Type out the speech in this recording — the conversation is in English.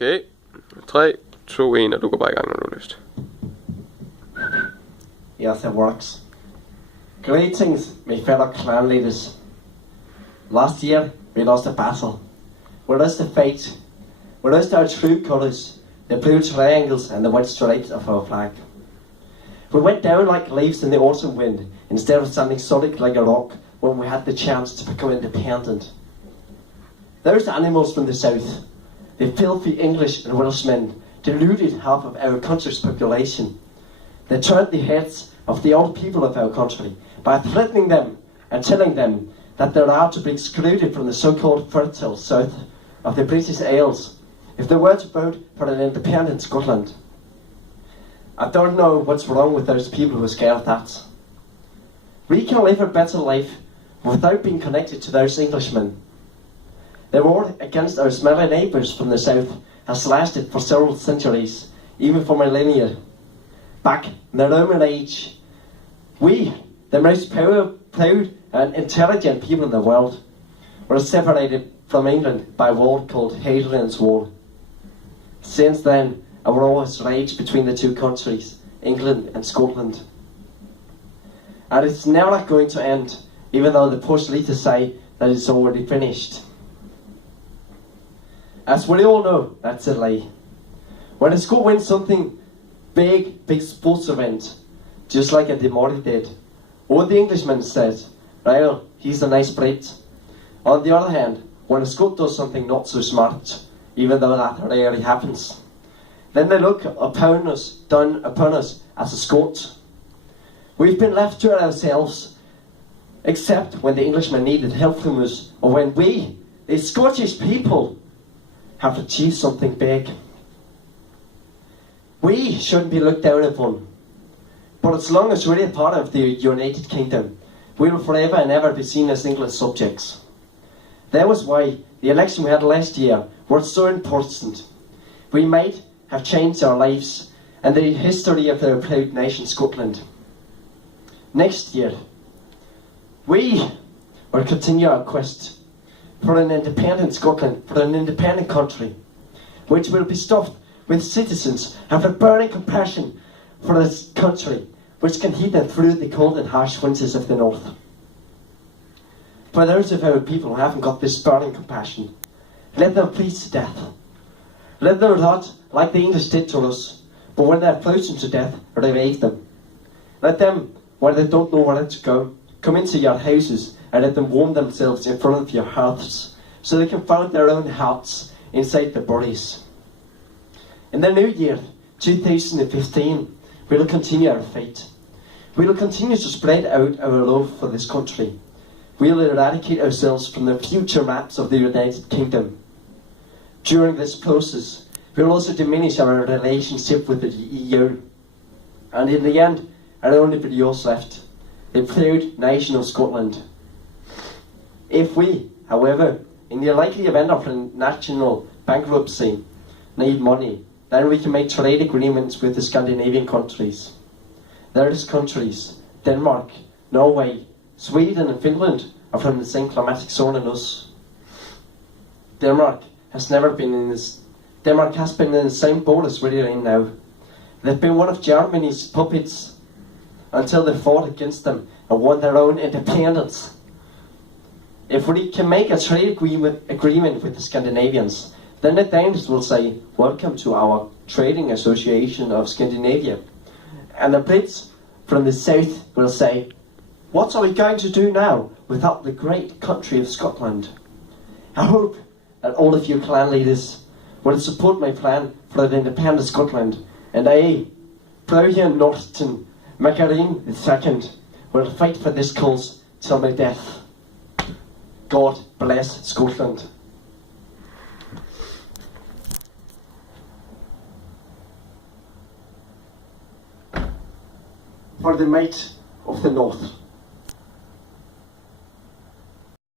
Okay. 3, 2, 1, og du går bare i gang, når du har lyst. Yes, it works. Greetings, my fellow clan leaders. Last year, we lost a battle. We lost the fate. We lost our true colours, the blue triangles and the white stripes of our flag. We went down like leaves in the autumn wind, instead of standing solid like a rock when we had the chance to become independent. Those animals from the south, the filthy English and Welshmen, deluded half of our country's population. They turned the heads of the old people of our country by threatening them and telling them that they are to be excluded from the so-called fertile south of the British Isles if they were to vote for an independent Scotland. I don't know what's wrong with those people who are scared of that. We can live a better life without being connected to those Englishmen. The war against our smelly neighbours from the south has lasted for several centuries, even for millennia. Back in the Roman age, we, the most proud and intelligent people in the world, were separated from England by a wall called Hadrian's Wall. Since then, a war has raged between the two countries, England and Scotland. And it's never going to end, even though the posh leaders say that it's already finished. As we all know, that's a lie. When a school wins something big sports event, just like a Demori did, all the Englishman said, well, he's a nice Brit. On the other hand, when a Scot does something not so smart, even though that rarely happens, then they look down upon us as a Scot. We've been left to ourselves, except when the Englishmen needed help from us, or when we, the Scottish people, have achieved something big. We shouldn't be looked down upon. But as long as we're a part of the United Kingdom, we will forever and ever be seen as English subjects. That was why the election we had last year was so important. We might have changed our lives and the history of our proud nation, Scotland. Next year, we will continue our quest for an independent Scotland, for an independent country, which will be stuffed with citizens who have a burning compassion for this country, which can heat them through the cold and harsh winters of the north. For those of our people who haven't got this burning compassion, let them freeze to death. Let them not, like the English did to us, but when they're frozen to death, revive them. Let them, when they don't know where to go, come into your houses and let them warm themselves in front of your hearths, so they can find their own hearts inside the bodies. In the new year, 2015, we will continue our fight. We will continue to spread out our love for this country. We will eradicate ourselves from the future maps of the United Kingdom. During this process, we will also diminish our relationship with the EU. And in the end, our only videos left, the proud nation of Scotland. If we, however, in the likely event of a national bankruptcy, need money, then we can make trade agreements with the Scandinavian countries. Those countries, Denmark, Norway, Sweden and Finland, are from the same climatic zone as us. Denmark has been in the same boat as we're in now. They've been one of Germany's puppets until they fought against them and won their own independence. If we can make a trade agreement with the Scandinavians, then the Danes will say, welcome to our Trading Association of Scandinavia. And the Brits from the south will say, what are we going to do now without the great country of Scotland? I hope that all of you clan leaders will support my plan for an independent Scotland, and I, Browhian Norton Macarin II, will fight for this cause till my death. God bless Scotland. For the might of the North.